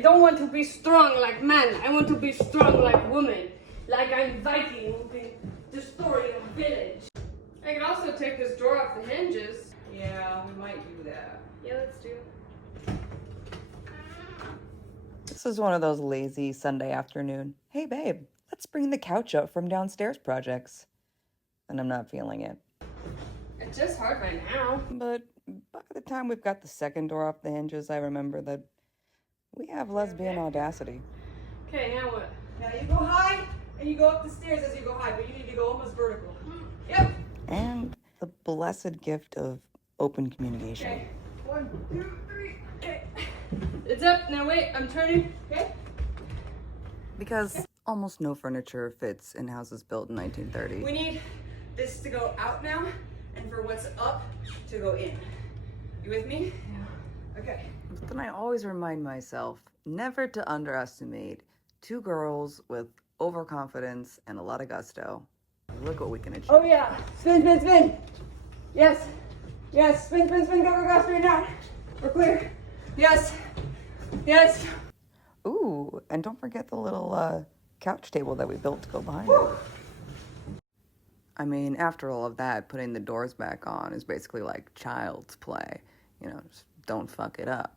don't want to be strong like man. I want to be strong like woman. Like I'm Viking who can destroy a village. I can also take this drawer off the hinges. Yeah, we might do that. Yeah, let's do it. This is one of those lazy Sunday afternoon, hey babe, let's bring the couch up from downstairs projects. And I'm not feeling it. It's just hard right now. But by the time we've got the second door off the hinges, I remember that we have lesbian audacity. Okay, now what? Now you go high, and you go up the stairs as you go high, but you need to go almost vertical. Yep. And the blessed gift of open communication. Okay. 1, 2, 3. Okay. It's up. Now wait, I'm turning. Okay. Because almost no furniture fits in houses built in 1930. We need this to go out now, and for what's up to go in. You with me? Yeah. Okay. But then I always remind myself never to underestimate two girls with overconfidence and a lot of gusto. Look what we can achieve. Oh yeah. Spin, spin, spin. Yes. Yes. Spin, spin, spin. Go, go, go. Straight out. We're clear. Yes. Yes. Ooh, and don't forget the little couch table that we built to go behind it. I mean, after all of that, putting the doors back on is basically like child's play. You know, just don't fuck it up.